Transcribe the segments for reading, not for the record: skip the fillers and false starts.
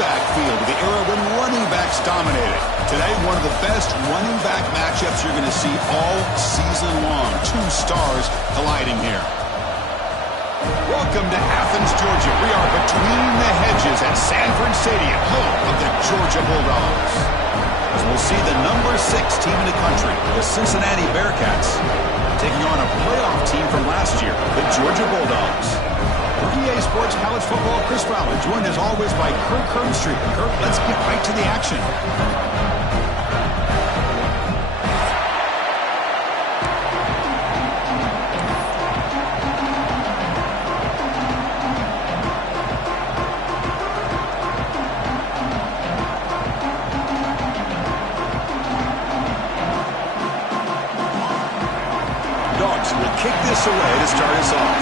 backfield to the era when running backs dominated. Today, one of the best running back matchups you're going to see all season long. Two stars colliding here. Welcome to Athens, Georgia. We are between the hedges at Sanford Stadium, home of the Georgia Bulldogs. As we'll see the number 6 team in the country, the Cincinnati Bearcats, taking on a playoff team from last year, the Georgia Bulldogs. UGA Sports College Football, Chris Fowler, joined as always by Kirk Herbstreit. Kirk, let's get right to the action. Dogs will kick this away to start us off.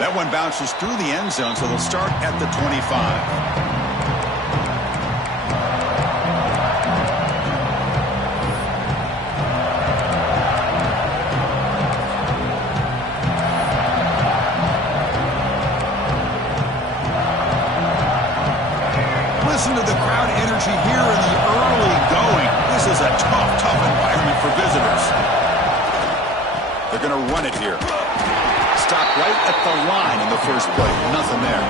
That one bounces through the end zone, so they'll start at the 25. Listen to the crowd energy here in the early going. This is a tough environment for visitors. They're going to run it here. Stop right at the line in the first play. Nothing there.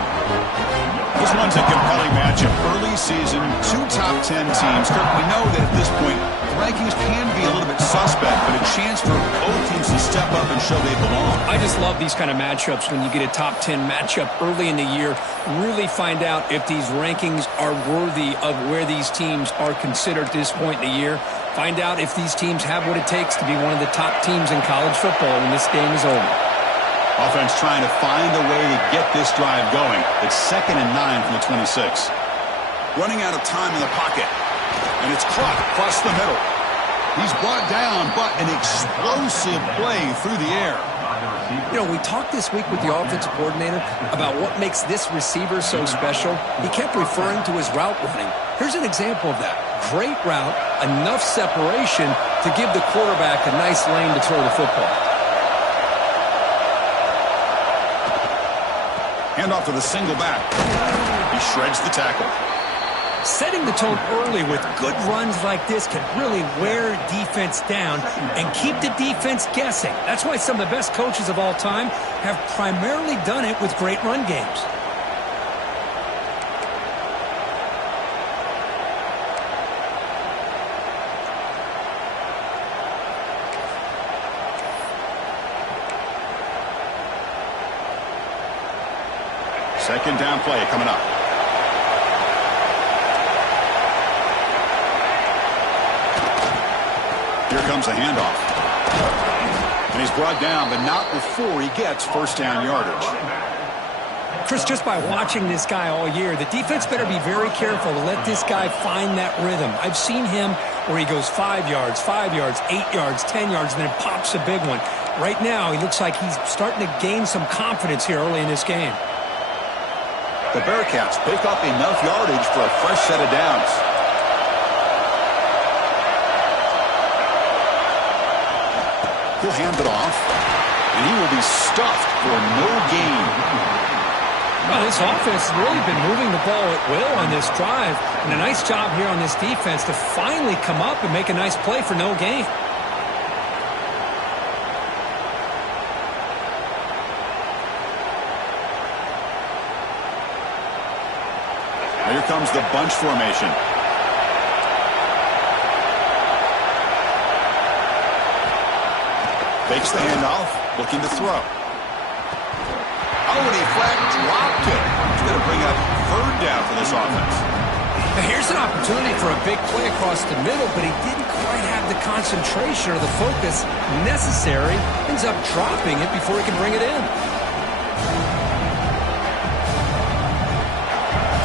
This one's a compelling matchup. Early season, 2 top 10 teams. Kirk, we know that at this point, the rankings can be a little bit suspect, but a chance for both teams to step up and show they belong. I just love these kind of matchups when you get a top 10 matchup early in the year. Really find out if these rankings are worthy of where these teams are considered at this point in the year. Find out if these teams have what it takes to be one of the top teams in college football when this game is over. Offense trying to find a way to get this drive going. It's 2nd and 9 from the 26. Running out of time in the pocket. And it's caught across the middle. He's brought down, but an explosive play through the air. You know, we talked this week with the offensive coordinator about what makes this receiver so special. He kept referring to his route running. Here's an example of that. Great route, enough separation to give the quarterback a nice lane to throw the football. Hand off to the single back. He shreds the tackle. Setting the tone early with good runs like this can really wear defense down and keep the defense guessing. That's why some of the best coaches of all time have primarily done it with great run games. Second down play coming up. Here comes a handoff. And he's brought down, but not before he gets first down yardage. Chris, just by watching this guy all year, the defense better be very careful to let this guy find that rhythm. I've seen him where he goes 5 yards, 8 yards, 10 yards, and then pops a big one. Right now, he looks like he's starting to gain some confidence here early in this game. The Bearcats pick up enough yardage for a fresh set of downs. He'll hand it off, and he will be stuffed for no gain. Well, this offense has really been moving the ball at will on this drive, and a nice job here on this defense to finally come up and make a nice play for no gain. Here comes the bunch formation. Fakes the handoff, looking to throw. Oh, and he flat dropped it. He's going to bring up 3rd down for this offense. Now here's an opportunity for a big play across the middle, but he didn't quite have the concentration or the focus necessary. Ends up dropping it before he can bring it in.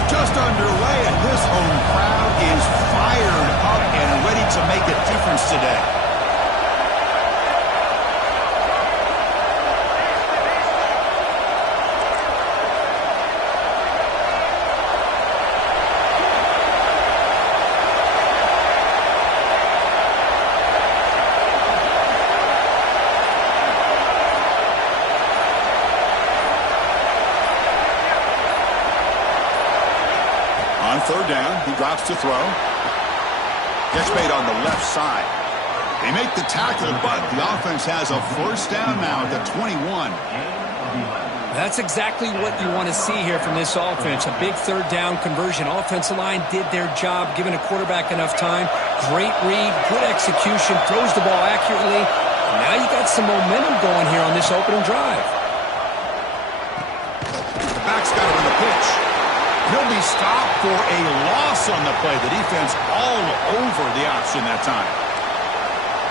Just underway, and this home crowd is fired up and ready to make a difference today. drops to throw. Gets made on the left side. They make the tackle, but the offense has a first down now at the 21. That's exactly what you want to see here from this offense. A big third down conversion. Offensive line did their job, giving a quarterback enough time. Great read, good execution, throws the ball accurately. And now you got some momentum going here on this opening drive. The back's got it on the pitch. He'll be stopped for a loss on the play. The defense all over the option that time.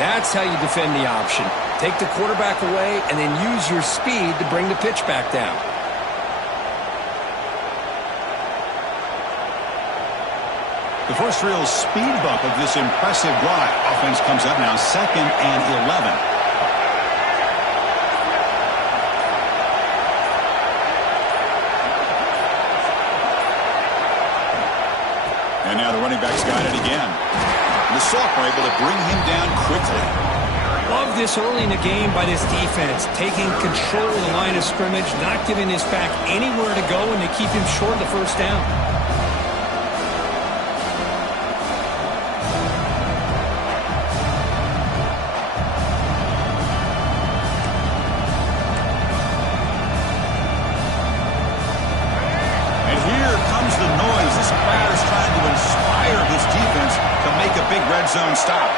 That's how you defend the option. Take the quarterback away and then use your speed to bring the pitch back down. The first real speed bump of this impressive drive. Offense comes up now 2nd and 11. And now the running back's got it again. The sophomore able to bring him down quickly. Love this early in the game by this defense, taking control of the line of scrimmage, not giving this back anywhere to go, and they keep him short of the first down. And here comes the noise. This crowd is trying to inspire this defense to make a big red zone stop.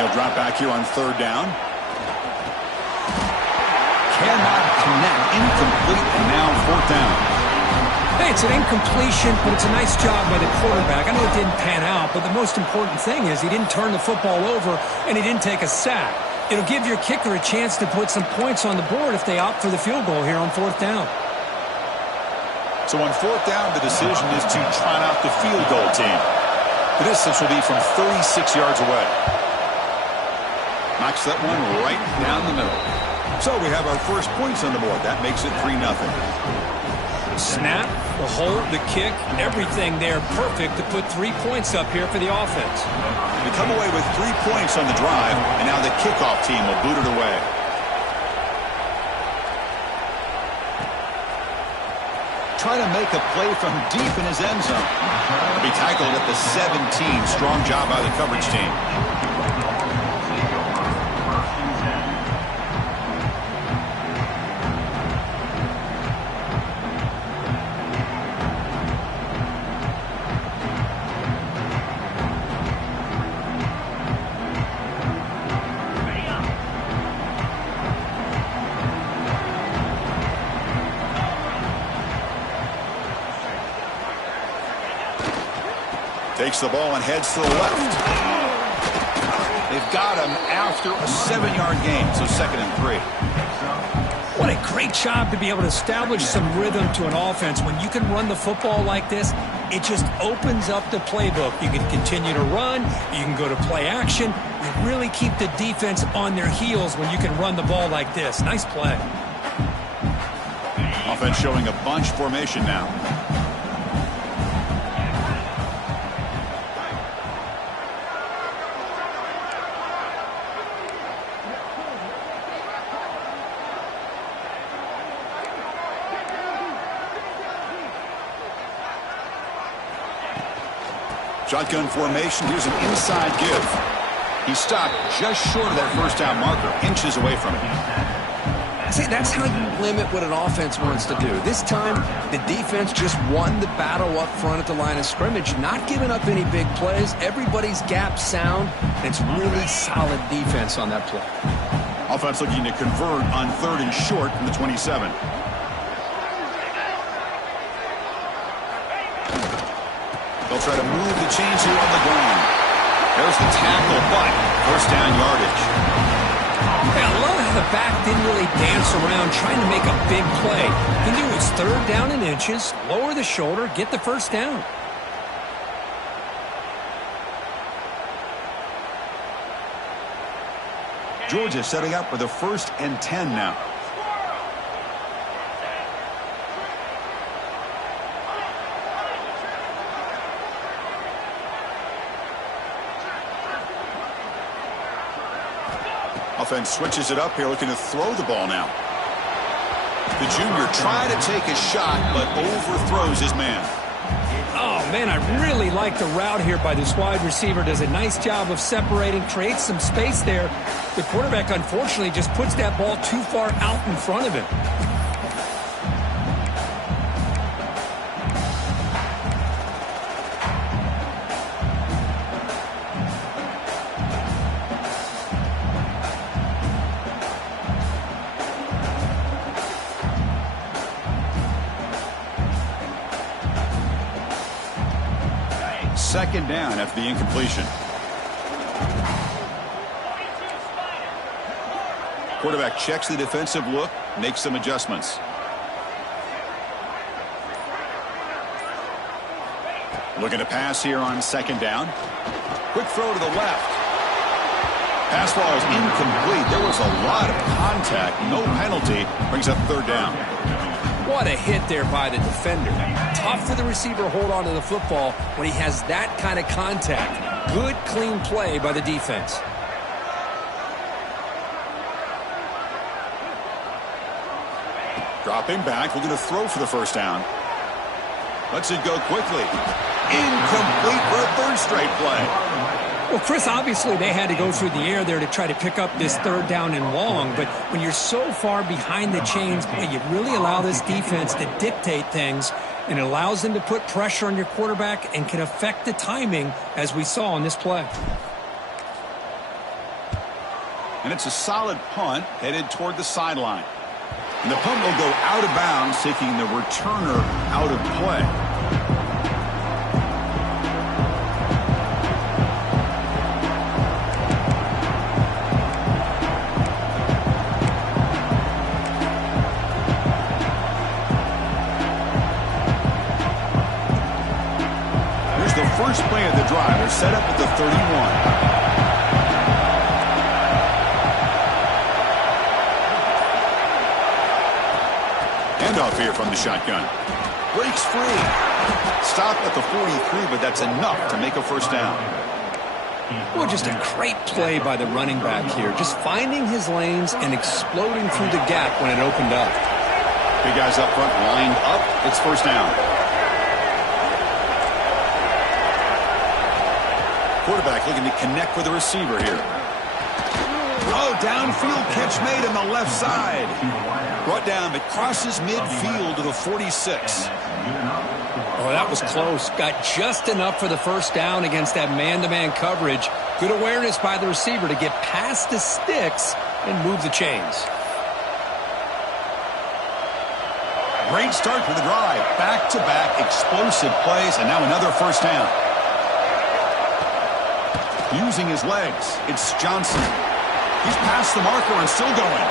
He'll drop back here on 3rd down. Cannot connect. Incomplete, and now 4th down. Hey, it's an incompletion, but it's a nice job by the quarterback. I know it didn't pan out, but the most important thing is he didn't turn the football over, and he didn't take a sack. It'll give your kicker a chance to put some points on the board if they opt for the field goal here on 4th down. So on 4th down, the decision is to trot out the field goal team. The distance will be from 36 yards away. Knocks that one right down the middle. So we have our first points on the board. That makes it 3-0. Snap, the hold, the kick, everything there perfect to put 3 points up here for the offense. We come away with 3 points on the drive, and now the kickoff team will boot it away. Trying to make a play from deep in his end zone. He'll be tackled at the 17. Strong job by the coverage team. Takes the ball and heads to the left. They've got him after a 7-yard gain, so 2nd and 3. What a great job to be able to establish some rhythm to an offense. When you can run the football like this, it just opens up the playbook. You can continue to run. You can go to play action. You really keep the defense on their heels when you can run the ball like this. Nice play. Offense showing a bunch formation now. Shotgun formation. Here's an inside give. He stopped just short of that first down marker, inches away from it. See, that's how you limit what an offense wants to do. This time, the defense just won the battle up front at the line of scrimmage, not giving up any big plays. Everybody's gap sound. It's really solid defense on that play. Offense looking to convert on 3rd and short from the 27. They'll try to move the chains here on the ground. There's the tackle, but first down yardage. Hey, I love how the back didn't really dance around trying to make a big play. He knew it's 3rd down in inches, lower the shoulder, get the first down. Georgia setting up for the 1st and 10 now. Offense switches it up here, looking to throw the ball now. The junior trying to take a shot, but overthrows his man. Oh, man, I really like the route here by this wide receiver. Does a nice job of separating, creates some space there. The quarterback, unfortunately, just puts that ball too far out in front of him. Second down after the incompletion. Quarterback checks the defensive look, makes some adjustments. Looking to pass here on second down. Quick throw to the left. Pass ball is incomplete. There was a lot of contact. No penalty. Brings up third down. What a hit there by the defender. Tough for the receiver to hold on to the football when he has that kind of contact. Good, clean play by the defense. Dropping back, looking to throw for the first down. Lets it go quickly. Incomplete for a third straight play. Well, Chris, obviously they had to go through the air there to try to pick up this third down and long, but when you're so far behind the chains, boy, you really allow this defense to dictate things, and it allows them to put pressure on your quarterback and can affect the timing, as we saw on this play. And it's a solid punt headed toward the sideline. And the punt will go out of bounds, taking the returner out of play. First play of the drive. They're set up at the 31. Handoff here from the shotgun. Breaks free. Stopped at the 43, but that's enough to make a first down. Well, just a great play by the running back here. Just finding his lanes and exploding through the gap when it opened up. Big guys up front lined up. It's first down. Quarterback looking to connect with the receiver here. Oh, downfield catch made on the left side. Brought down, but crosses midfield to the 46. Oh, that was close. Got just enough for the first down against that man-to-man coverage. Good awareness by the receiver to get past the sticks and move the chains. Great start for the drive. Back-to-back explosive plays, and now another first down. Using his legs, it's Johnson. He's past the marker and still going.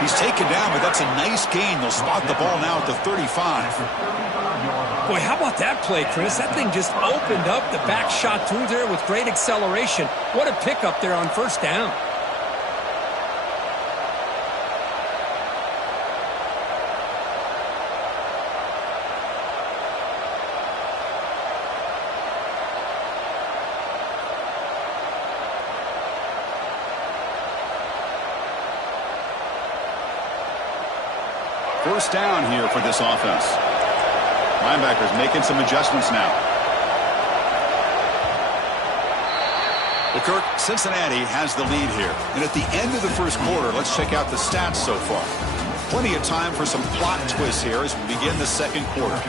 He's taken down, but that's a nice gain. They'll spot the ball now at the 35. Boy, how about that play, Chris? That thing just opened up. The back shot through there with great acceleration. What a pickup there on first down. First down here for this offense. Linebackers making some adjustments now. Well, Kirk, Cincinnati has the lead here. And at the end of the first quarter, let's check out the stats so far. Plenty of time for some plot twists here as we begin the second quarter.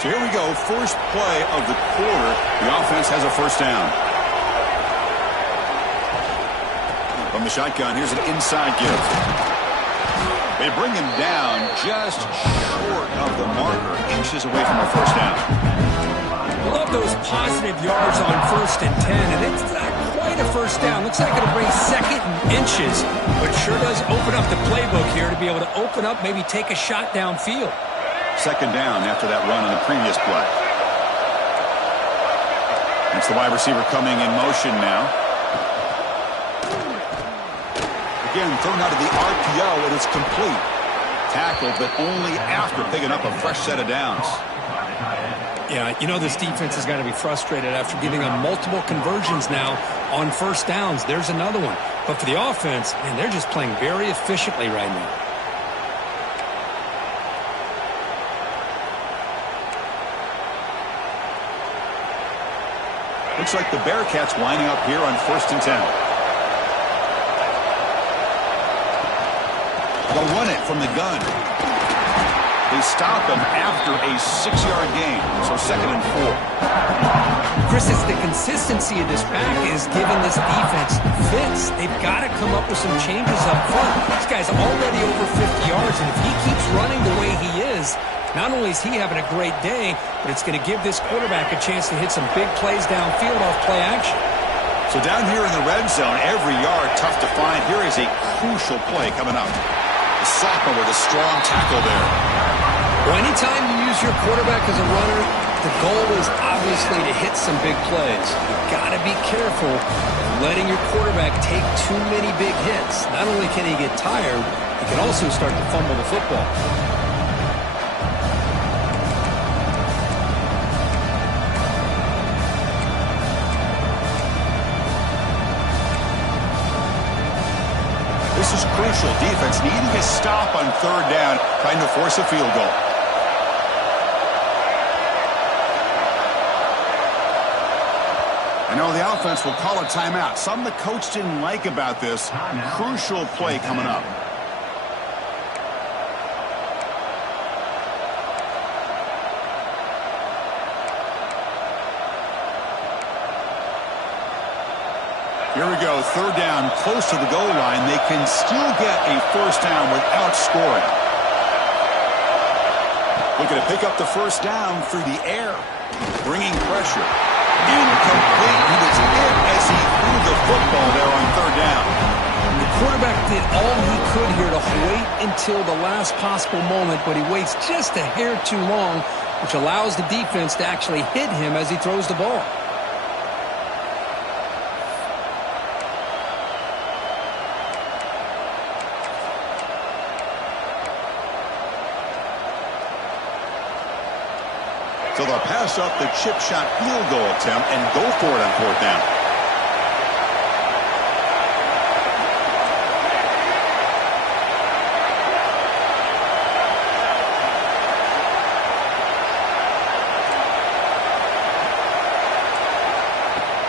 So here we go, first play of the quarter. The offense has a first down. From the shotgun, here's an inside give. They bring him down just short of the marker, inches away from a first down. I love those positive yards on 1st and 10, and it's not quite a first down. Looks like it'll bring second and inches, but sure does open up the playbook here to be able to open up, maybe take a shot downfield. Second down after that run on the previous play. It's the wide receiver coming in motion now. Again, thrown out of the RPO, and it's complete. Tackled, but only after picking up a fresh set of downs. Yeah, you know this defense has got to be frustrated after giving them multiple conversions now on first downs. There's another one. But for the offense, man, they're just playing very efficiently right now. Looks like the Bearcats lining up here on 1st and 10. They'll run it from the gun. They stop him after a 6-yard gain, so 2nd and 4. Chris, it's the consistency of this back is giving this defense fits. They've got to come up with some changes up front. This guy's already over 50 yards, and if he keeps running the way he is, not only is he having a great day, but it's going to give this quarterback a chance to hit some big plays downfield off play action. So down here in the red zone, every yard tough to find. Here is a crucial play coming up. The sophomore with a strong tackle there. Well, anytime you use your quarterback as a runner, the goal is obviously to hit some big plays. You've got to be careful letting your quarterback take too many big hits. Not only can he get tired, he can also start to fumble the football. This is crucial. Defense needing a stop on 3rd down, trying to force a field goal. I know the offense will call a timeout. Something the coach didn't like about this. Crucial play coming up. Here we go, 3rd down, close to the goal line. They can still get a 1st down without scoring. Looking to pick up the 1st down through the air. Bringing pressure. Incomplete. He was hit as he threw the football there on 3rd down. The quarterback did all he could here to wait until the last possible moment, but he waits just a hair too long, which allows the defense to actually hit him as he throws the ball. So they'll pass up the chip shot field goal attempt and go for it on 4th down.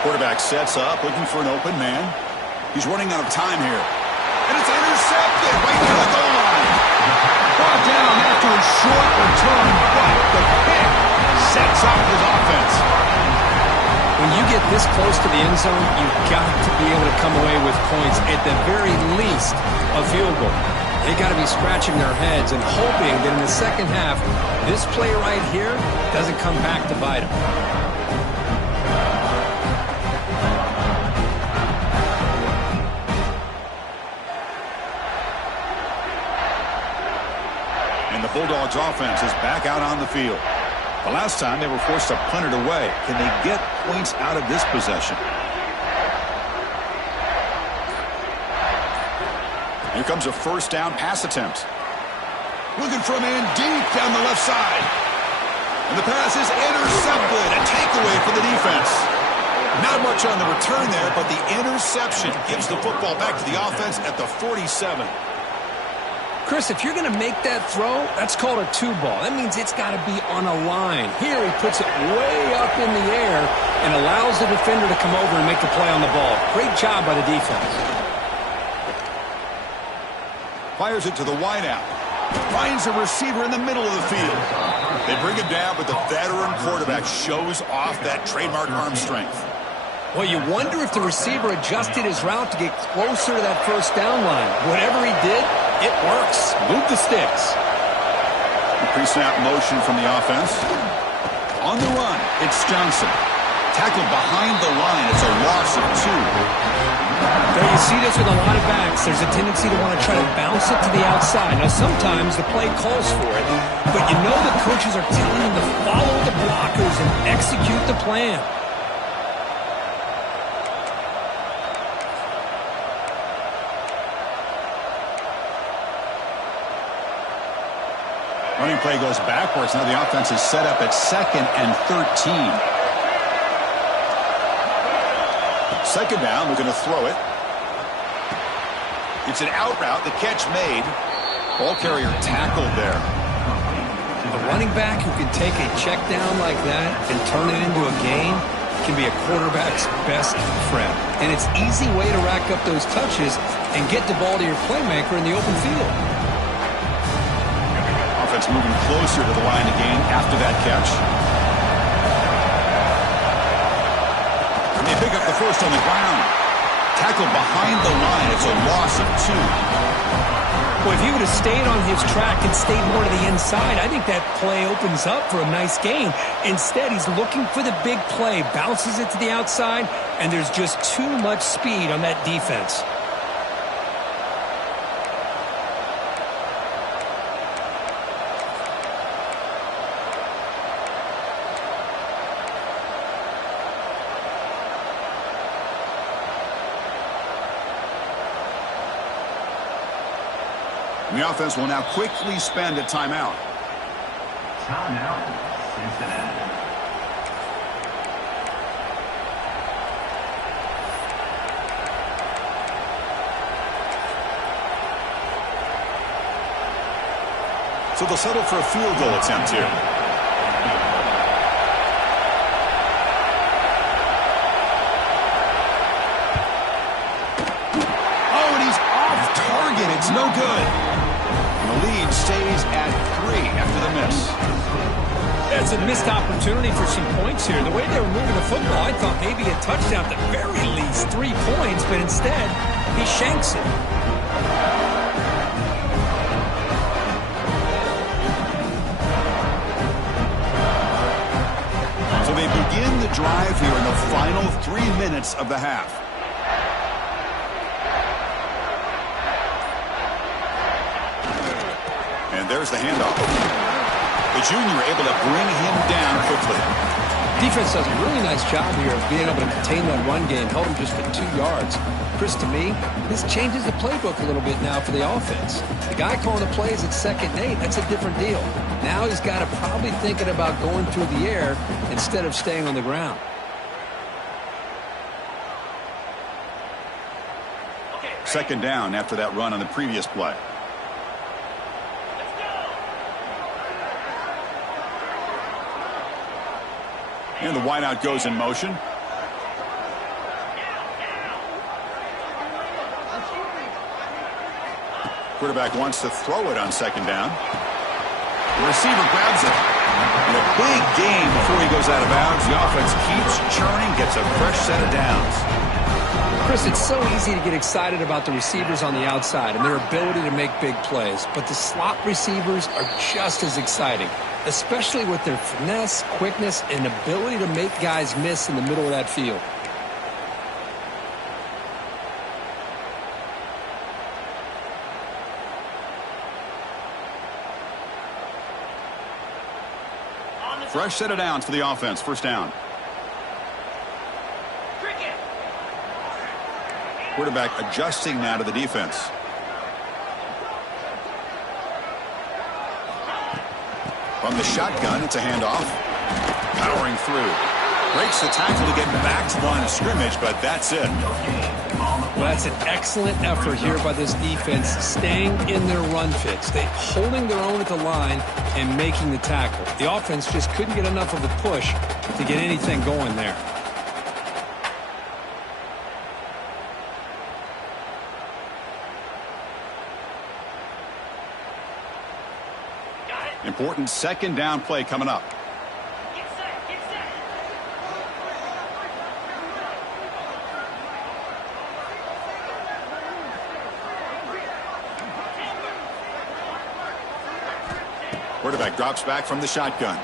Quarterback sets up, looking for an open man. He's running out of time here. And it's intercepted right near the goal line. Brought down after a short return, but the pick sets up his offense. When you get this close to the end zone, you've got to be able to come away with points, at the very least a field goal. They got to be scratching their heads and hoping that in the second half, this play right here doesn't come back to bite them. And the Bulldogs offense is back out on the field. The last time they were forced to punt it away. Can they get points out of this possession? Here comes a 1st down pass attempt. Looking from in deep down the left side. And the pass is intercepted. A takeaway for the defense. Not much on the return there, but the interception gives the football back to the offense at the 47. Chris, if you're going to make that throw, that's called a 2-ball. That means it's got to be on a line. Here he puts it way up in the air and allows the defender to come over and make the play on the ball. Great job by the defense. Fires it to the wideout. Finds a receiver in the middle of the field. They bring him down, but the veteran quarterback shows off that trademark arm strength. Well, you wonder if the receiver adjusted his route to get closer to that 1st down line. Whatever he did, it works. Move the sticks. Pre-snap motion from the offense. On the run, it's Johnson. Tackled behind the line. It's a loss of 2. There you see this with a lot of backs. There's a tendency to want to try to bounce it to the outside. Now, sometimes the play calls for it, but you know the coaches are telling them to follow the blockers and execute the plan. Running play goes backwards. Now the offense is set up at 2nd and 13. Second down, we're going to throw it. It's an out route. The catch made. Ball carrier tackled there. A running back who can take a check down like that and turn it into a gain can be a quarterback's best friend. And it's an easy way to rack up those touches and get the ball to your playmaker in the open field. Offense moving closer to the line of gain after that catch. And they pick up the first on the ground. Tackled behind the line. It's a loss of 2. Well, if he would have stayed on his track and stayed more to the inside, I think that play opens up for a nice gain. Instead, he's looking for the big play, bounces it to the outside, and there's just too much speed on that defense. The offense will now quickly spend a timeout. Timeout, Cincinnati. So they'll settle for a field goal attempt here. Oh, and he's off target. It's no good. The lead stays at 3 after the miss. That's a missed opportunity for some points here. The way they were moving the football, I thought maybe a touchdown, at the very least 3 points, but instead, he shanks it. So they begin the drive here in the final 3 minutes of the half. And there's the handoff. The junior able to bring him down quickly. Defense does a really nice job here of being able to contain that run game, held him just at 2 yards. Chris, to me, this changes the playbook a little bit now for the offense. The guy calling the plays at 2nd and 8, that's a different deal. Now he's got to probably thinking about going through the air instead of staying on the ground. Second down after that run on the previous play. And the wideout goes in motion. Quarterback wants to throw it on 2nd down. The receiver grabs it. And a big gain before he goes out of bounds. The offense keeps churning, gets a fresh set of downs. Chris, it's so easy to get excited about the receivers on the outside and their ability to make big plays. But the slot receivers are just as exciting, especially with their finesse, quickness, and ability to make guys miss in the middle of that field. Fresh set of downs for the offense. First down. Quarterback adjusting now to the defense. From the shotgun, it's a handoff. Powering through. Breaks the tackle to get back to the line of scrimmage, but that's it. Well, that's an excellent effort here by this defense, staying in their run fits. They holding their own at the line and making the tackle. The offense just couldn't get enough of a push to get anything going there. Important 2nd down play coming up. Quarterback drops back from the shotgun.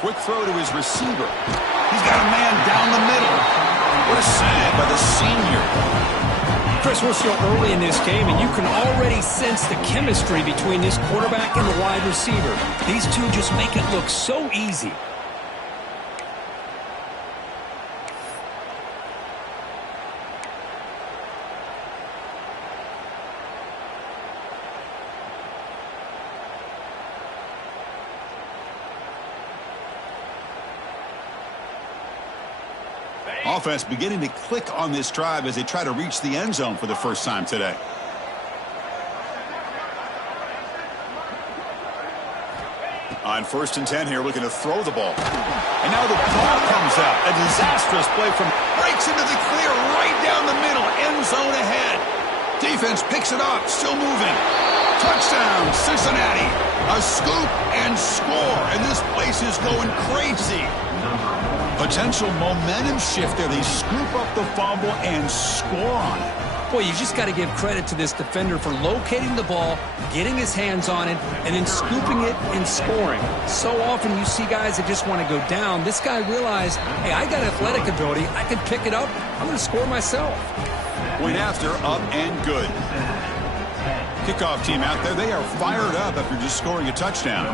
Quick throw to his receiver. He's got a man down the middle. What a save by the senior. Chris, we're still early in this game, and you can already sense the chemistry between this quarterback and the wide receiver. These two just make it look so easy. Offense beginning to click on this drive as they try to reach the end zone for the first time today. On 1st and 10 here, looking to throw the ball. And now the ball comes out. A disastrous play from breaks into the clear right down the middle. End zone ahead. Defense picks it up, still moving. Touchdown, Cincinnati. A scoop and score. And this place is going crazy. Potential momentum shift there. They scoop up the fumble and score on it. Boy, you just got to give credit to this defender for locating the ball, getting his hands on it, and then scooping it and scoring. So often you see guys that just want to go down. This guy realized, hey, I got athletic ability. I can pick it up. I'm going to score myself. Point after, up and good. Kickoff team out there. They are fired up after just scoring a touchdown.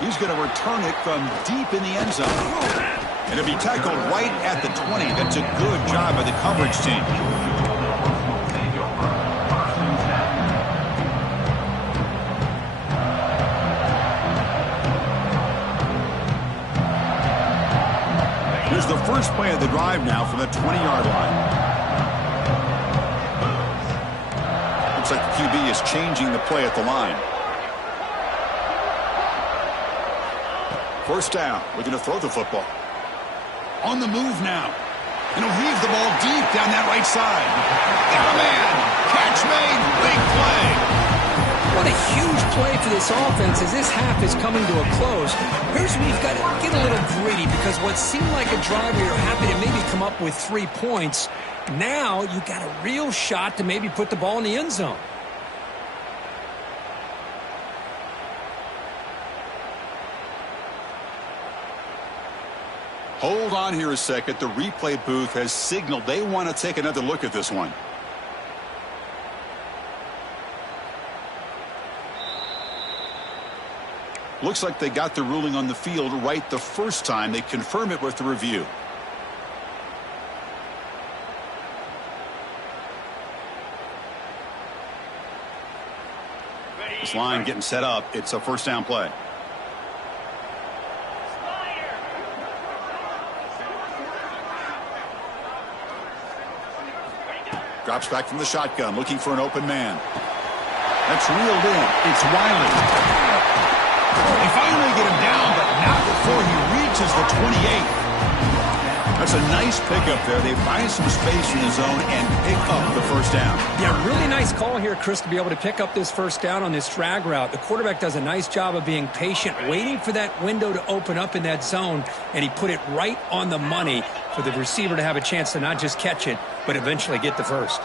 He's going to return it from deep in the end zone. And it'll be tackled right at the 20. That's a good job by the coverage team. Here's the first play of the drive now from the 20-yard line. Looks like the QB is changing the play at the line. First down. We're going to throw the football. On the move now. And he'll heave the ball deep down that right side. Got a man. Catch made. Big play. What a huge play for this offense as this half is coming to a close. Here's where you've got to get a little greedy because what seemed like a drive where you're happy to maybe come up with 3 points, now you've got a real shot to maybe put the ball in the end zone. Hold on here a second. The replay booth has signaled they want to take another look at this one. Looks like they got the ruling on the field right the first time. They confirm it with the review. This line getting set up. It's a first down play. Drops back from the shotgun, looking for an open man. That's reeled in. It's Wiley. They finally get him down, but not before he reaches the 28. That's a nice pickup there. They find some space in the zone and pick up the first down. Yeah, really nice call here, Chris, to be able to pick up this first down on this drag route. The quarterback does a nice job of being patient, waiting for that window to open up in that zone, and he put it right on the money for the receiver to have a chance to not just catch it, but eventually get the first.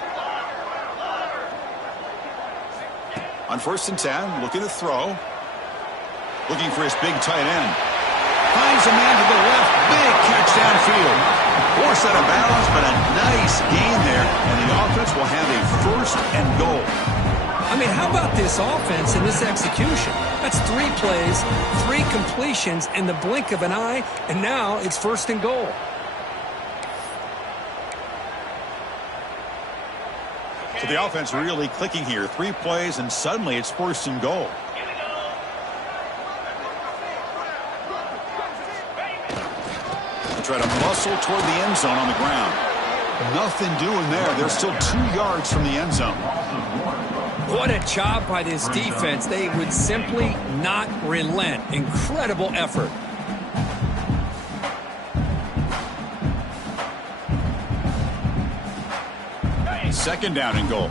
On 1st and 10, looking to throw. Looking for his big tight end. Finds a man to the left. Big catch downfield. Forced out of bounds, but a nice gain there. And the offense will have a 1st and goal. I mean, how about this offense and this execution? That's 3 plays, 3 completions in the blink of an eye, and now it's 1st and goal. So the offense really clicking here. 3 plays, and suddenly it's 1st and goal. Try to muscle toward the end zone on the ground. Nothing doing there. They're still 2 yards from the end zone. What a job by this defense. They would simply not relent. Incredible effort. Second down and goal.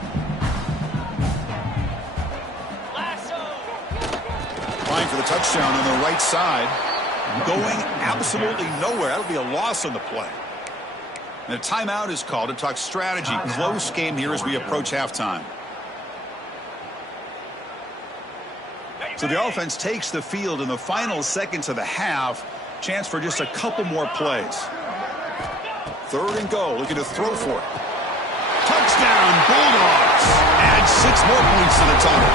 Applying for the touchdown on the right side. Going absolutely nowhere. That'll be a loss on the play. And a timeout is called to talk strategy. Close game here as we approach halftime. So the offense takes the field in the final seconds of the half. Chance for just a couple more plays. 3rd and goal, looking to throw for it. Touchdown, Bulldogs. Add 6 more points to the total.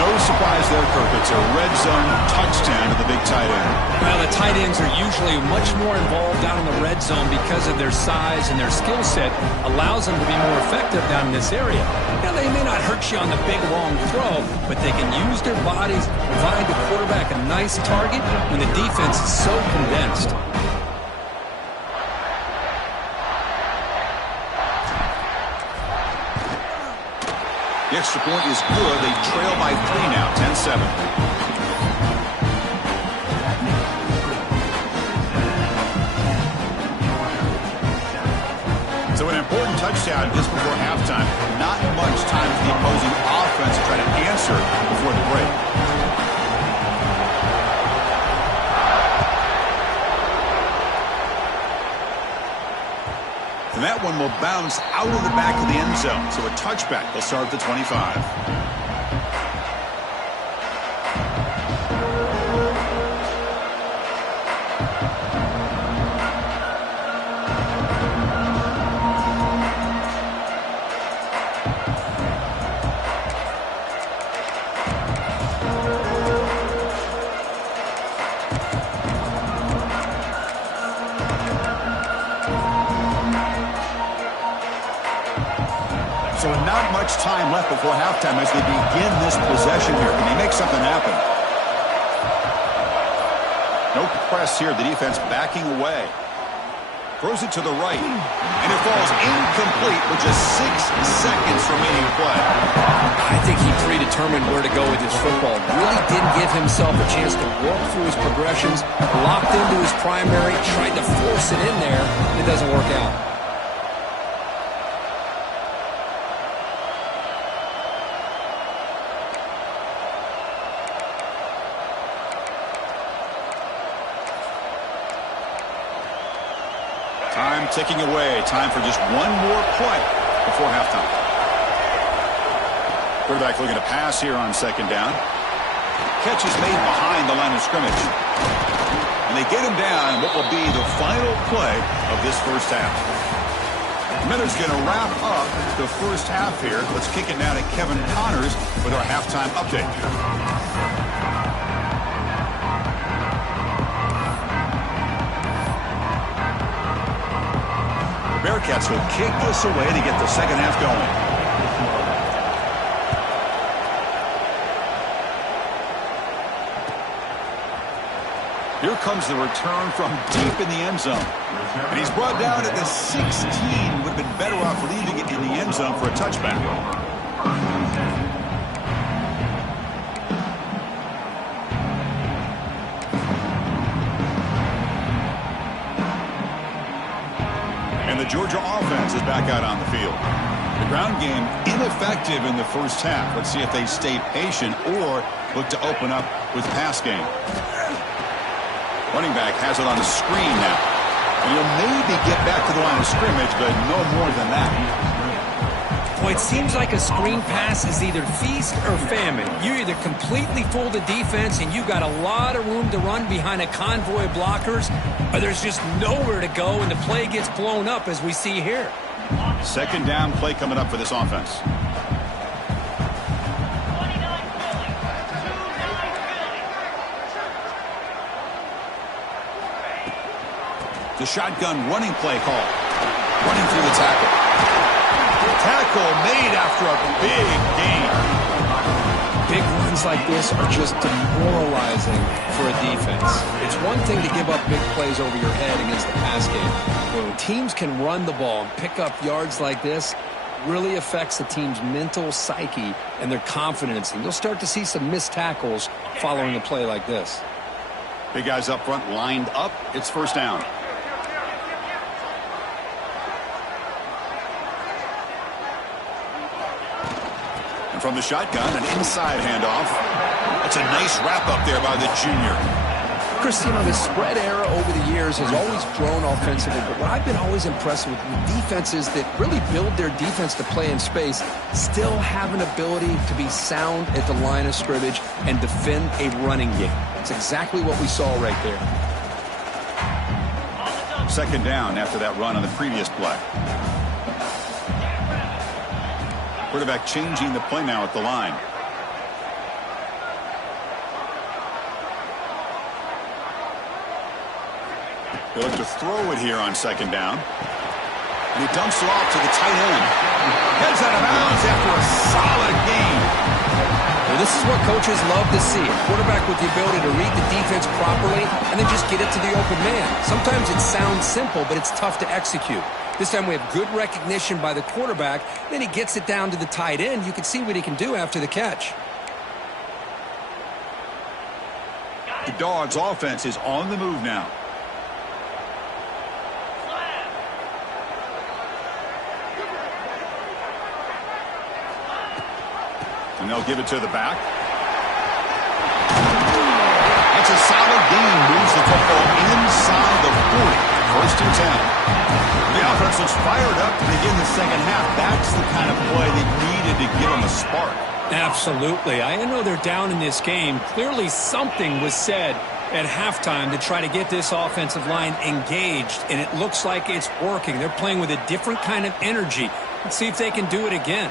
No surprise there, Kirk. It's a red zone touchdown to the big tight end. Well, the tight ends are usually much more involved down in the red zone because of their size and their skill set allows them to be more effective down in this area. Now, they may not hurt you on the big, long throw, but they can use their bodies, provide the quarterback a nice target when the defense is so condensed. The extra point is good. They trail by 3 now, 10-7. So an important touchdown just before halftime. Not much time for the opposing offense to try to answer before the break. And that one will bounce out of the back of the end zone. So a touchback. They'll start at the 25. So not much time left before halftime as they begin this possession here. Can they make something happen? No press here. The defense backing away. Throws it to the right. And it falls incomplete with just 6 seconds remaining to play. I think he predetermined where to go with his football. Really didn't give himself a chance to work through his progressions. Locked into his primary, tried to force it in there. It doesn't work out. Time ticking away. Time for just one more play before halftime. Quarterback looking to pass here on 2nd down. Catch is made behind the line of scrimmage. And they get him down what will be the final play of this first half. Miller's going to wrap up the first half here. Let's kick it now to Kevin Connors with our halftime update. Bearcats will kick this away to get the second half going. Here comes the return from deep in the end zone. And he's brought down at the 16. Would have been better off leaving it in the end zone for a touchback. And the Georgia offense is back out on the field. The ground game ineffective in the first half. Let's see if they stay patient or look to open up with pass game. Running back has it on the screen now. And he'll maybe get back to the line of scrimmage, but no more than that. Well, it seems like a screen pass is either feast or famine. You either completely fool the defense and you got a lot of room to run behind a convoy of blockers, or there's just nowhere to go and the play gets blown up as we see here. Second down play coming up for this offense. The shotgun running play call. Running through the tackle. Tackle made after a big gain. Big runs like this are just demoralizing for a defense. It's one thing to give up big plays over your head against the pass game. When teams can run the ball and pick up yards like this, really affects the team's mental psyche and their confidence. And you'll start to see some missed tackles following a play like this. Big guys up front lined up. It's first down. From the shotgun, an inside handoff. That's a nice wrap up there by the junior. Chris, you know, the spread era over the years has always grown offensively, but what I've been always impressed with defenses that really build their defense to play in space still have an ability to be sound at the line of scrimmage and defend a running game. It's exactly what we saw right there. Second down after that run on the previous play. Quarterback changing the play now at the line. They look to throw it here on second down. And he dumps it off to the tight end. Heads out of bounds after a solid gain. Well, this is what coaches love to see. A quarterback with the ability to read the defense properly and then just get it to the open man. Sometimes it sounds simple, but it's tough to execute. This time we have good recognition by the quarterback. Then he gets it down to the tight end. You can see what he can do after the catch. The Dogs' offense is on the move now. And they'll give it to the back. That's a solid gain. Moves the football inside the 40. First and 10. The offense looks fired up to begin the second half. That's the kind of play they needed to give them a spark. Absolutely. I know they're down in this game. Clearly something was said at halftime to try to get this offensive line engaged, and it looks like it's working. They're playing with a different kind of energy. Let's see if they can do it again.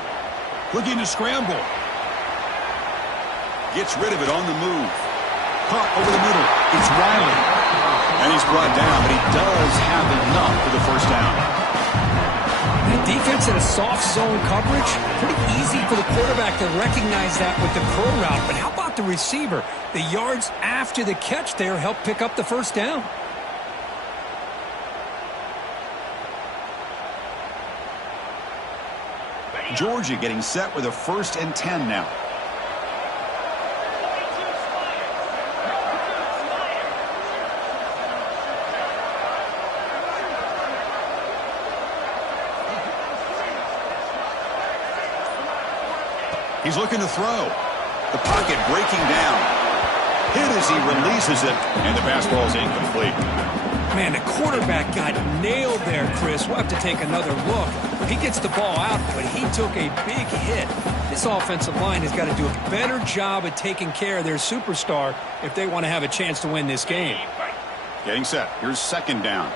Looking to scramble. Gets rid of it on the move. Caught over the middle. It's Riley. And he's brought down, but he does have enough for the first down. That defense in a soft zone coverage, pretty easy for the quarterback to recognize that with the curl route. But how about the receiver? The yards after the catch there help pick up the first down. Georgia getting set with a 1st and 10 now. He's looking to throw. The pocket breaking down. Hit as he releases it, and the pass ball is incomplete. Man, the quarterback got nailed there, Chris. We'll have to take another look. He gets the ball out, but he took a big hit. This offensive line has got to do a better job of taking care of their superstar if they want to have a chance to win this game. Getting set. Here's second down.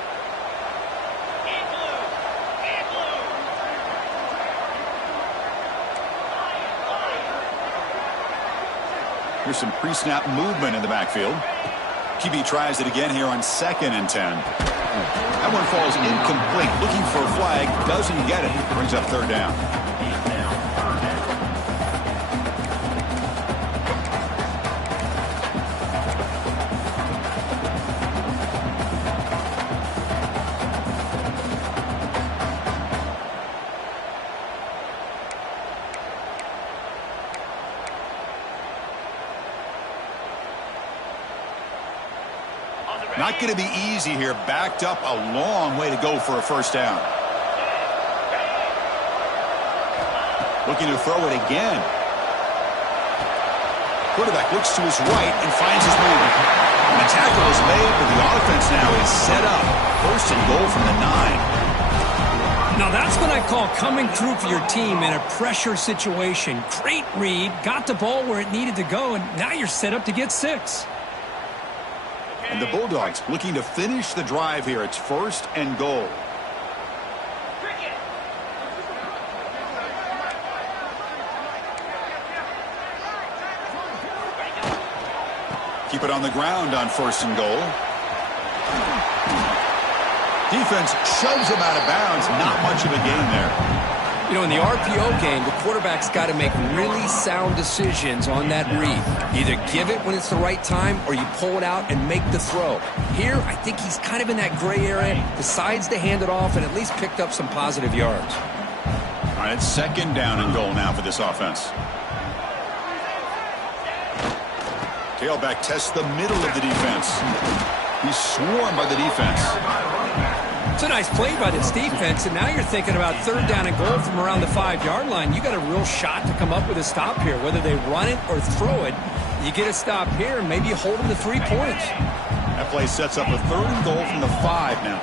Here's some pre-snap movement in the backfield. QB tries it again here on 2nd and 10. That one falls incomplete. Looking for a flag. Doesn't get it. Brings up 3rd down. Not going to be easy here. Backed up a long way to go for a first down. Looking to throw it again. Quarterback looks to his right and finds his man. The tackle is made, but the offense now is set up. 1st and goal from the 9. Now that's what I call coming through for your team in a pressure situation. Great read, got the ball where it needed to go, and now you're set up to get 6. And the Bulldogs looking to finish the drive here. It's 1st and goal. Keep it on the ground on 1st and goal. Defense shoves him out of bounds. Not much of a gain there. You know, in the RPO game, the quarterback's got to make really sound decisions on that read. Either give it when it's the right time or you pull it out and make the throw. Here, I think he's kind of in that gray area, decides to hand it off and at least picked up some positive yards. All right, it's 2nd down and goal now for this offense. Tailback tests the middle of the defense. He's swarmed by the defense. It's a nice play by this defense, and now you're thinking about 3rd down and goal from around the 5-yard line. You got a real shot to come up with a stop here. Whether they run it or throw it, you get a stop here, and maybe you hold them to 3 points. play sets up a 3rd and goal from the 5 now.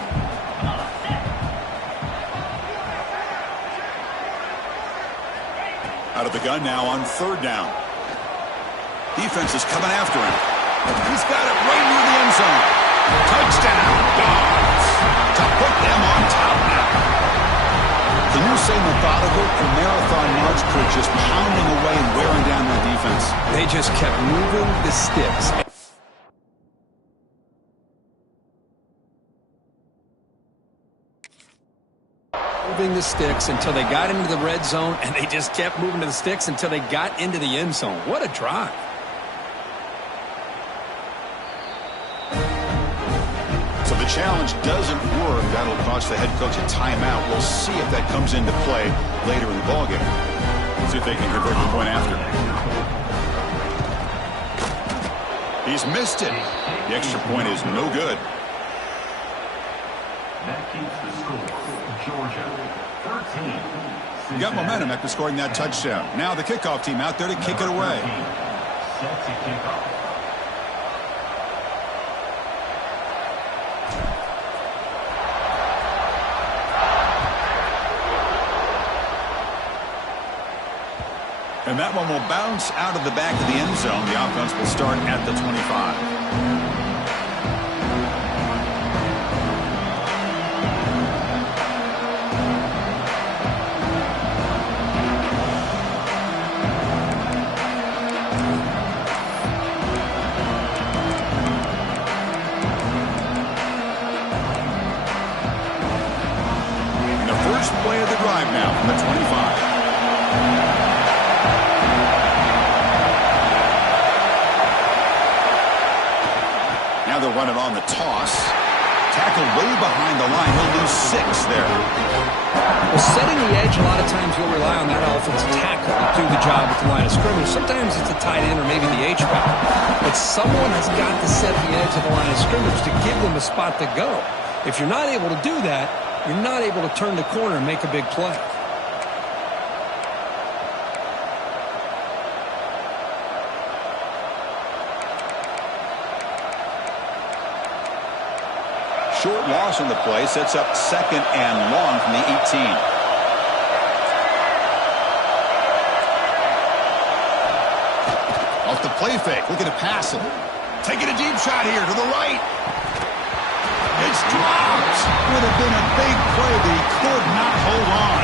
Out of the gun now on 3rd down. Defense is coming after him. He's got it right near the end zone. Touchdown, Dogs. To put them on top now. Can you say methodical? A marathon march crew just pounding away and wearing down their defense. They just kept moving the sticks. Moving the sticks until they got into the red zone, and they just kept moving to the sticks until they got into the end zone. What a drive. So the challenge doesn't work. That'll cost the head coach a timeout. We'll see if that comes into play later in the ballgame. See if they can convert the point after. He's missed it. The extra point is no good. That keeps the score. Georgia, 13. Got momentum after scoring that touchdown. Now the kickoff team out there to kick it away. Set to kick off. And that one will bounce out of the back of the end zone. The offense will start at the 25. Play of the drive now from the 25. Now they'll run it on the toss. Tackle way behind the line. He'll lose 6 there. Well, setting the edge, a lot of times you'll rely on that offensive tackle to do the job at the line of scrimmage. Sometimes it's a tight end or maybe the H-back. But someone has got to set the edge of the line of scrimmage to give them a spot to go. If you're not able to do that, you're not able to turn the corner and make a big play. Short loss on the play sets up 2nd and long from the 18. Off the play fake, looking to pass it. Taking a deep shot here to the right. It's dropped. Would have been a big play, but he could not hold on.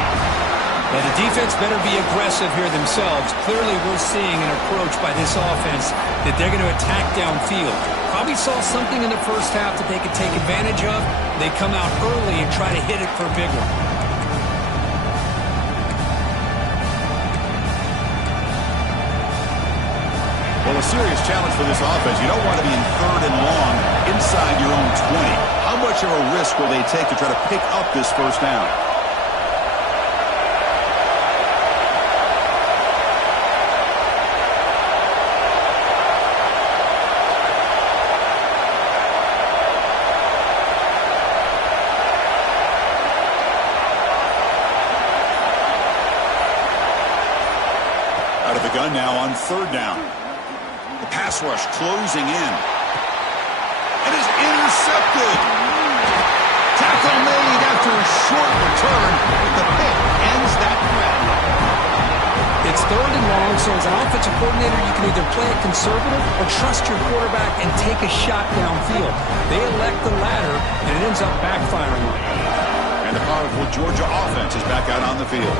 Well, the defense better be aggressive here themselves. Clearly, we're seeing an approach by this offense that they're going to attack downfield. Probably saw something in the first half that they could take advantage of. They come out early and try to hit it for a big one. Well, a serious challenge for this offense. You don't want to be in 3rd and long inside your own 20. How much of a risk will they take to try to pick up this 1st down? Out of the gun now on 3rd down. The pass rush closing in. It is intercepted. Tackle made after a short return. The pick ends that threat. It's 3rd and long, so as an offensive coordinator, you can either play it conservative or trust your quarterback and take a shot downfield. They elect the latter, and it ends up backfiring. And the powerful Georgia offense is back out on the field.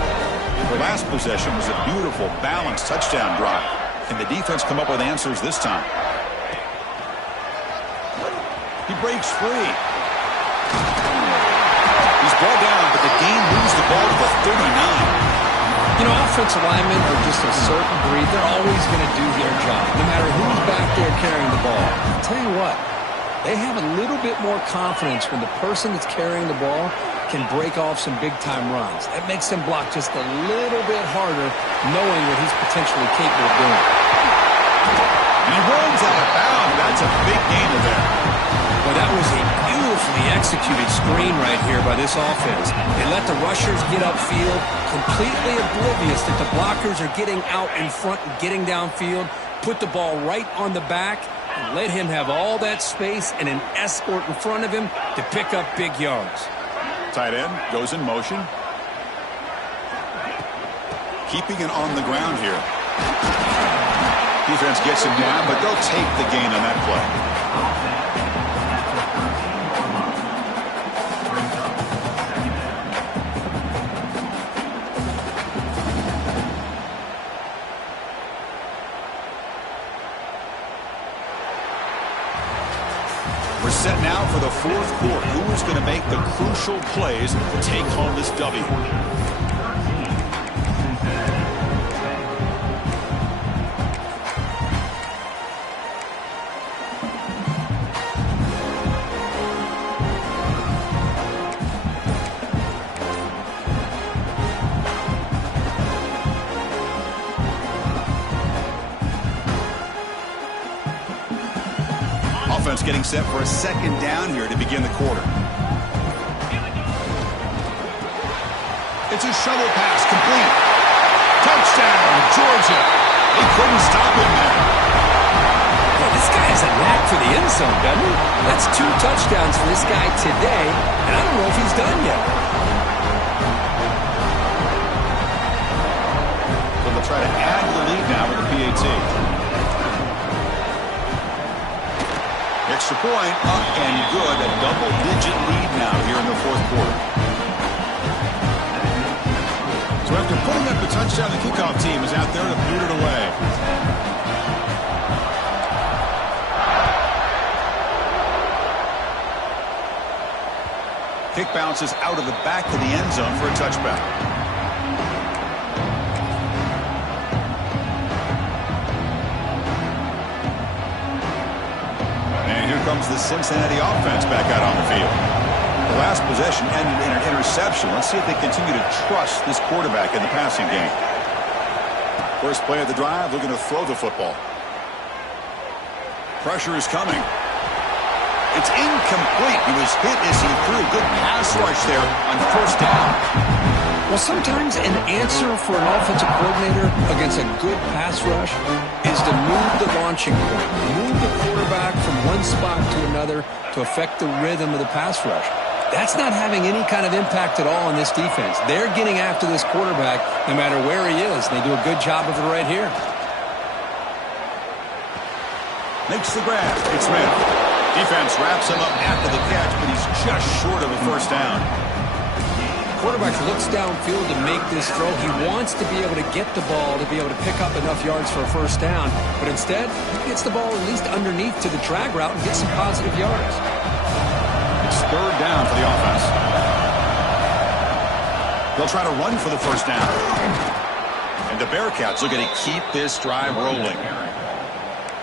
The last possession was a beautiful, balanced touchdown drive. Can the defense come up with answers this time? He breaks free. He's brought down, but the game moves the ball to the 39. You know, offensive linemen are just a certain breed. They're always going to do their job, no matter who's back there carrying the ball. I'll tell you what, they have a little bit more confidence when the person that's carrying the ball can break off some big-time runs. That makes them block just a little bit harder, knowing what he's potentially capable of doing. And he runs out of bounds. That's a big gain of there. Well, that was a beautifully executed screen right here by this offense. They let the rushers get upfield, completely oblivious that the blockers are getting out in front and getting downfield, put the ball right on the back, and let him have all that space and an escort in front of him to pick up big yards. Tight end goes in motion. Keeping it on the ground here. Defense gets him down, but they'll take the gain on that play. We're set now for the fourth quarter. Who is going to make the crucial plays to take home this W? Offense getting set for a second down here to begin the quarter. It's a shovel pass, complete. Touchdown, Georgia. They couldn't stop him there. Yeah, this guy has a knack for the end zone, doesn't he? That's 2 touchdowns for this guy today, and I don't know if he's done yet. So they'll try to add to the lead now with the PAT. Extra point, up and good. A double-digit lead now here in the fourth quarter. So after putting up the touchdown, the kickoff team is out there to boot it away. Kick bounces out of the back of the end zone for a touchback. Comes the Cincinnati offense back out on the field. The last possession ended in an interception. Let's see if they continue to trust this quarterback in the passing game. First play of the drive, looking to throw the football. Pressure is coming. It's incomplete. He was hit as he threw. Good pass rush there on first down. Well, sometimes an answer for an offensive coordinator against a good pass rush is to move the launching point, move the quarterback from one spot to another to affect the rhythm of the pass rush. That's not having any kind of impact at all on this defense. They're getting after this quarterback no matter where he is. They do a good job of it right here. Makes the grab. It's Smith. Defense wraps him up after the catch, but he's just short of a first down. Quarterback looks downfield to make this throw. He wants to be able to get the ball to be able to pick up enough yards for a first down, but instead he gets the ball at least underneath to the drag route and gets some positive yards. It's third down for the offense. They'll try to run for the first down. And the Bearcats looking to keep this drive rolling.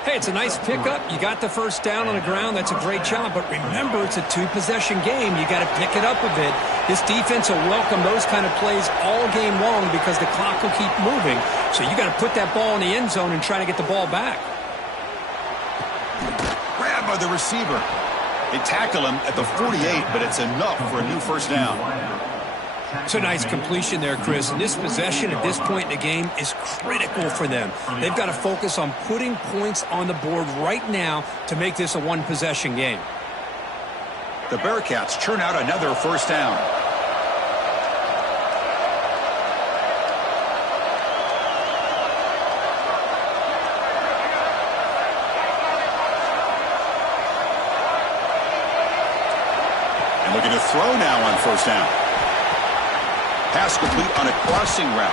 Hey, it's a nice pickup. You got the first down on the ground. That's a great job. But remember, it's a 2-possession game. You got to pick it up a bit. This defense will welcome those kind of plays all game long because the clock will keep moving. So you got to put that ball in the end zone and try to get the ball back. Grab by the receiver. They tackle him at the 48, but it's enough for a new first down. It's a nice completion there, Chris. And this possession at this point in the game is critical for them. They've got to focus on putting points on the board right now to make this a one-possession game. The Bearcats churn out another first down. And looking to throw now on first down. Pass complete on a crossing route.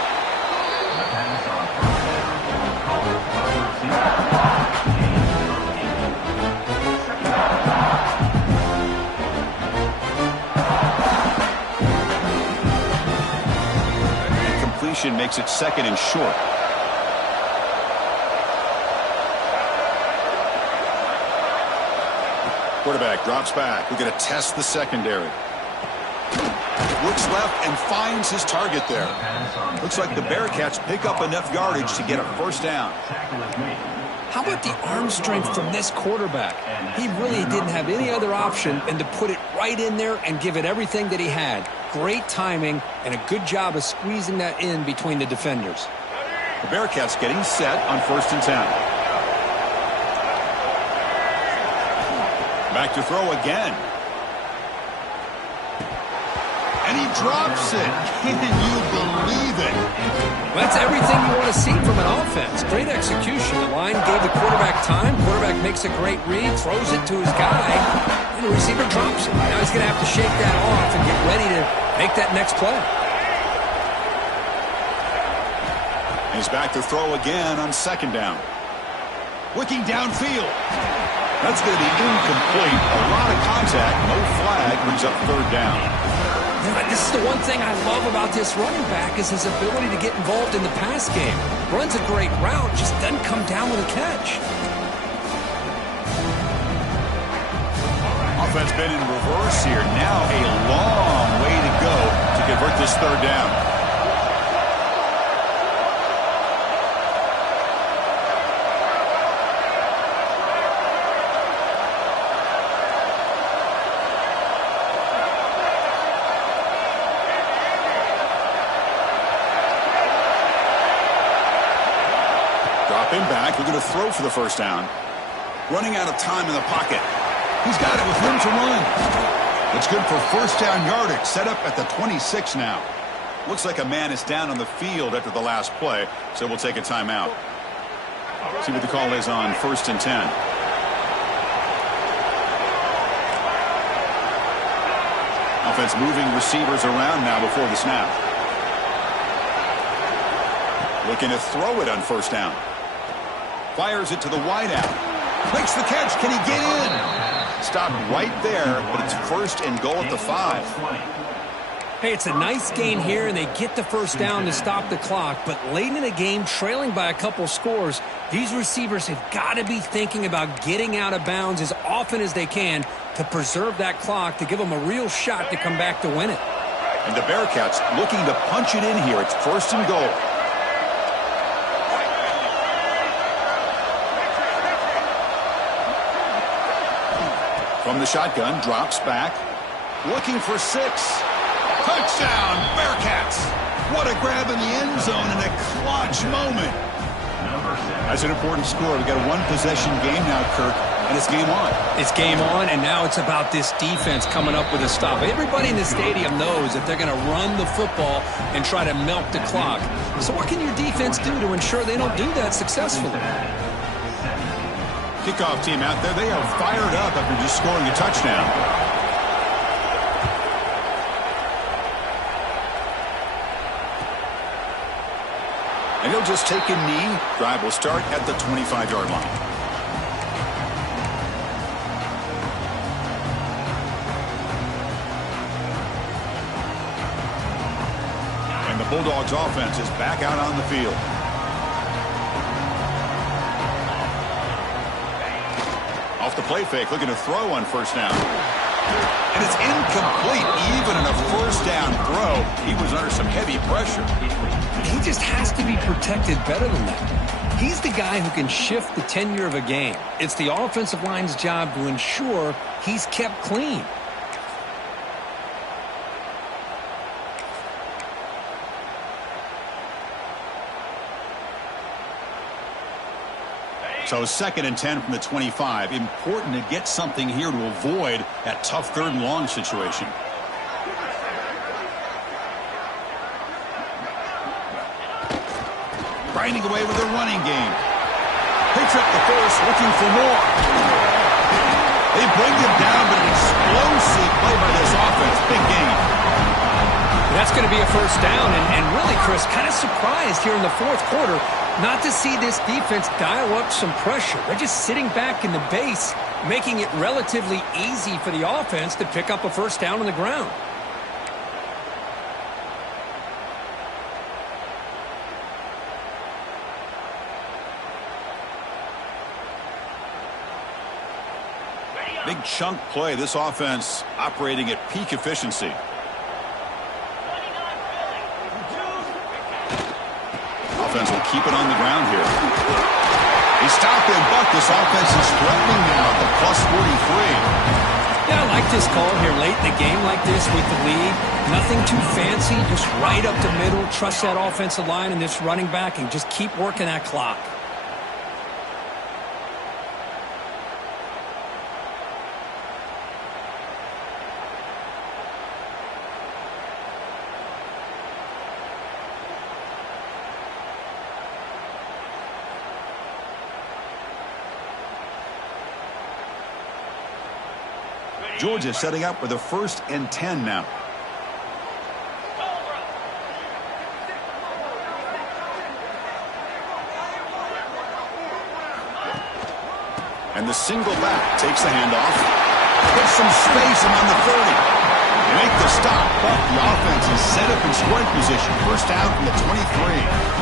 And completion makes it second and short. Quarterback drops back. We're going to test the secondary. Looks left and finds his target there. Looks like the Bearcats pick up enough yardage to get a first down. How about the arm strength from this quarterback? He really didn't have any other option than to put it right in there and give it everything that he had. Great timing and a good job of squeezing that in between the defenders. The Bearcats getting set on 1st and 10. Back to throw again. And he drops it. Can you believe it? Well, that's everything you want to see from an offense. Great execution. The line gave the quarterback time. Quarterback makes a great read, throws it to his guy, and the receiver drops it. Now he's going to have to shake that off and get ready to make that next play. He's back to throw again on second down. Looking downfield. That's going to be incomplete. A lot of contact. No flag. Brings up third down. This is the one thing I love about this running back is his ability to get involved in the pass game. Runs a great route, just doesn't come down with a catch. Offense been in reverse here. Now a long way to go to convert this third down. Dropping back, looking to throw for the first down. Running out of time in the pocket. He's got it with room to run. It's good for first down yardage. Set up at the 26 now. Looks like a man is down on the field after the last play, so we'll take a timeout. See what the call is on 1st and 10. Offense moving receivers around now before the snap. Looking to throw it on first down. Fires it to the wideout. Makes the catch. Can he get in? Stopped right there, but it's first and goal at the 5. Hey, it's a nice gain here, and they get the first down to stop the clock. But late in the game, trailing by a couple scores, these receivers have got to be thinking about getting out of bounds as often as they can to preserve that clock, to give them a real shot to come back to win it. And the Bearcats looking to punch it in here. It's first and goal. From the shotgun, drops back. Looking for 6. Touchdown, Bearcats. What a grab in the end zone in a clutch moment. That's an important score. We've got a one-possession game now, Kirk, and it's game on. It's game on, and now it's about this defense coming up with a stop. Everybody in the stadium knows that they're going to run the football and try to milk the clock. So what can your defense do to ensure they don't do that successfully? Kickoff team out there. They are fired up after just scoring a touchdown. And he'll just take a knee. Drive will start at the 25-yard line. And the Bulldogs offense is back out on the field. Off the play fake, looking to throw on first down. And it's incomplete. Even in a first down throw, he was under some heavy pressure. He just has to be protected better than that. He's the guy who can shift the tenure of a game. It's the offensive line's job to ensure he's kept clean. So 2nd and 10 from the 25. Important to get something here to avoid that tough 3rd and long situation. Grinding away with their running game. Picks up the force, looking for more. They bring him down, but an explosive play by this offense. Big game. That's going to be a first down, and really, Chris, kind of surprised here in the 4th quarter not to see this defense dial up some pressure. They're just sitting back in the base, making it relatively easy for the offense to pick up a first down on the ground. Big chunk play. This offense operating at peak efficiency. Offense will keep it on the ground here. He stopped and bucked. This offense is threatening now at the +43. Yeah, I like this call here late in the game like this with the lead. Nothing too fancy, just right up the middle. Trust that offensive line and this running back and just keep working that clock. Georgia setting up with a 1st and 10 now. And the single back takes the handoff. Gets some space around the 30. They make the stop, but the offense is set up in scoring position. 1st down from the 23.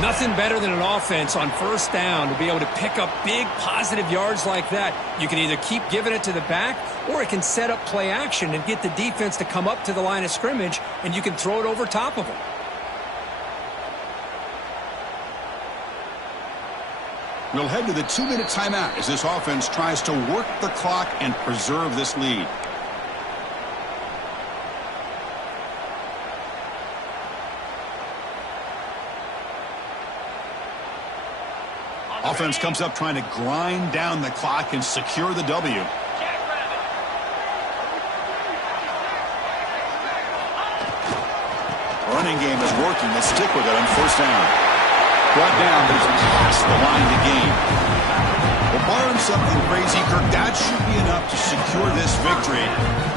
Nothing better than an offense on 1st down to be able to pick up big positive yards like that. You can either keep giving it to the back, or it can set up play action and get the defense to come up to the line of scrimmage, and you can throw it over top of them. We'll head to the 2-minute timeout as this offense tries to work the clock and preserve this lead. Offense comes up trying to grind down the clock and secure the W. Running game is working. Let's stick with it on 1st down. Brought down, but he's past the line to gain. Well, barring something crazy, Kirk, that should be enough to secure this victory.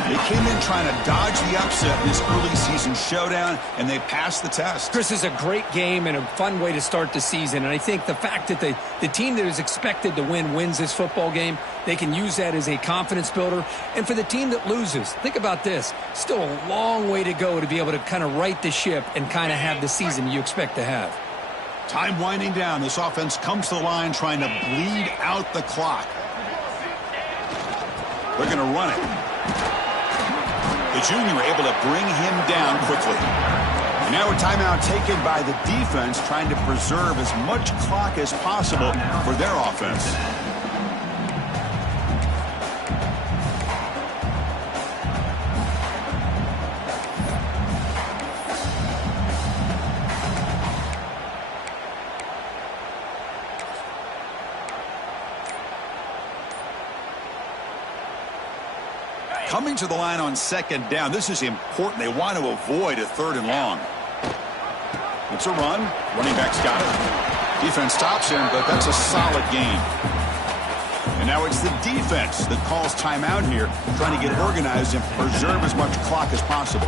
They came in trying to dodge the upset in this early season showdown, and they passed the test. Chris, is a great game and a fun way to start the season. And I think the fact that the team that is expected to win wins this football game, they can use that as a confidence builder. And for the team that loses, think about this. Still a long way to go to be able to kind of right the ship and kind of have the season you expect to have. Time winding down. This offense comes to the line trying to bleed out the clock. They're going to run it. The junior able to bring him down quickly. And now a timeout taken by the defense trying to preserve as much clock as possible for their offense. Coming to the line on 2nd down. This is important. They want to avoid a 3rd and long. It's a run. Running back's got it. Defense stops him, but that's a solid gain. And now it's the defense that calls timeout here, trying to get organized and preserve as much clock as possible.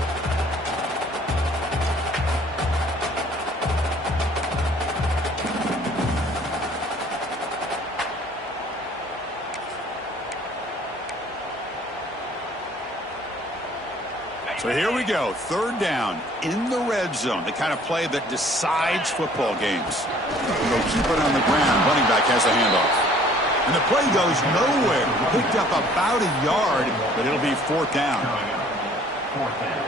So here we go, 3rd down in the red zone, the kind of play that decides football games. They'll keep it on the ground. Running back has the handoff. And the play goes nowhere. Picked up about a yard, but it'll be 4th down. 4th down.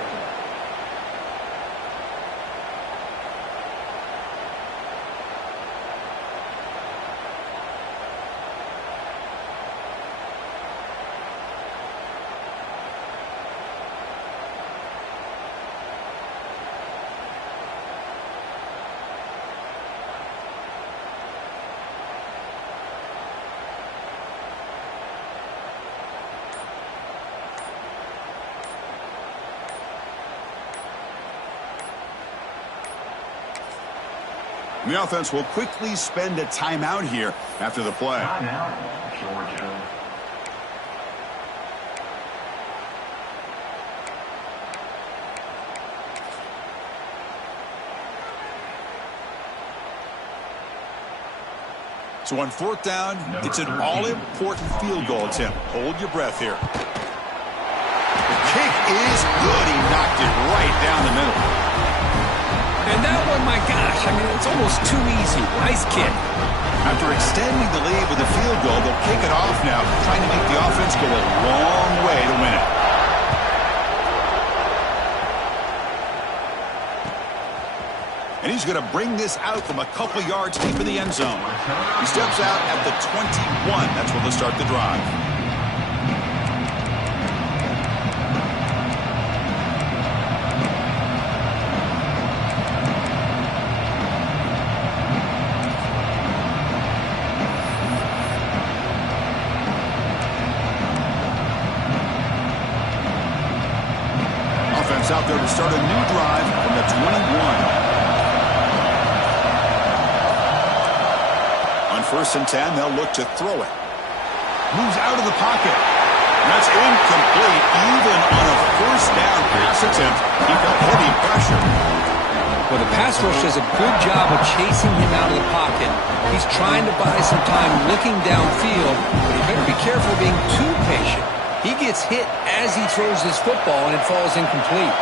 And the offense will quickly spend a timeout here after the play. Timeout, Georgia. So on 4th down, it's an all-important field goal attempt. Hold your breath here. The kick is good. He knocked it right down the middle. And that one, my gosh, I mean, it's almost too easy. Nice kick. After extending the lead with a field goal, they'll kick it off now, trying to make the offense go a long way to win it. And he's going to bring this out from a couple yards deep in the end zone. He steps out at the 21. That's where they'll start the drive. Out there to start a new drive from the 21. On 1st and 10, they'll look to throw it. Moves out of the pocket. That's incomplete. Even on a first down pass attempt, he felt heavy pressure. Well, the pass rush does a good job of chasing him out of the pocket. He's trying to buy some time looking downfield, but he better be careful being too patient. He gets hit as he throws this football, and it falls incomplete.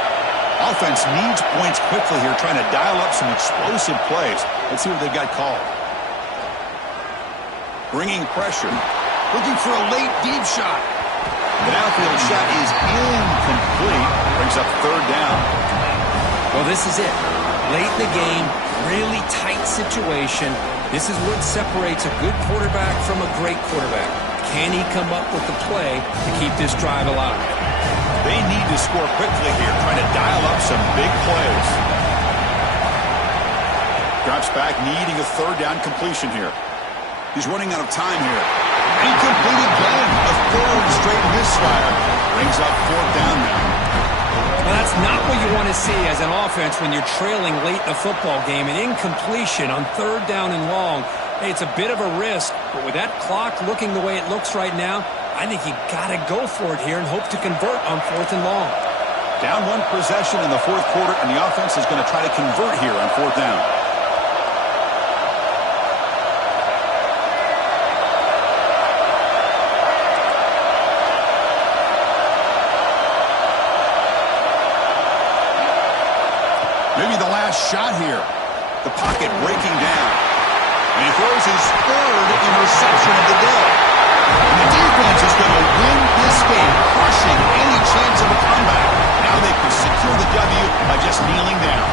Offense needs points quickly here, trying to dial up some explosive plays. Let's see what they've got called. Bringing pressure. Looking for a late deep shot. The downfield shot is incomplete. Brings up third down. Well, this is it. Late in the game, really tight situation. This is what separates a good quarterback from a great quarterback. Can he come up with the play to keep this drive alive? They need to score quickly here, trying to dial up some big plays. Drops back, needing a third down completion here. He's running out of time here. Incomplete again. A third straight misfire. Brings up fourth down now. Well, that's not what you want to see as an offense when you're trailing late in the football game. An incompletion on third down and long. Hey, it's a bit of a risk, but with that clock looking the way it looks right now, I think you got to go for it here and hope to convert on fourth and long. Down one possession in the fourth quarter, and the offense is going to try to convert here on fourth down. Maybe the last shot here. The pocket breaking down. And he throws his third interception of the day. And the defense is going to win this game, crushing any chance of a comeback. Now they can secure the W by just kneeling down.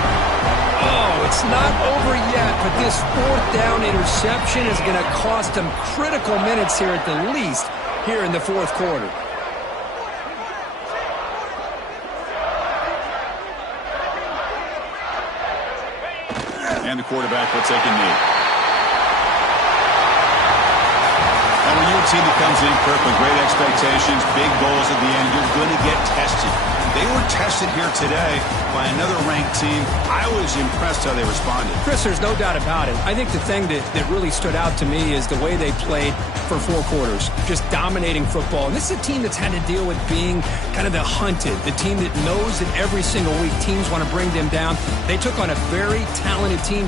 Oh, it's not over yet, but this fourth down interception is going to cost them critical minutes here at the least here in the fourth quarter. And the quarterback will take a knee. And when you're a team that comes in, Kirk, with great expectations, big goals at the end, you're going to get tested. They were tested here today by another ranked team. I was impressed how they responded. Chris, there's no doubt about it. I think the thing that really stood out to me is the way they played for four quarters, just dominating football. And this is a team that's had to deal with being kind of the hunted, the team that knows that every single week teams want to bring them down. They took on a very talented team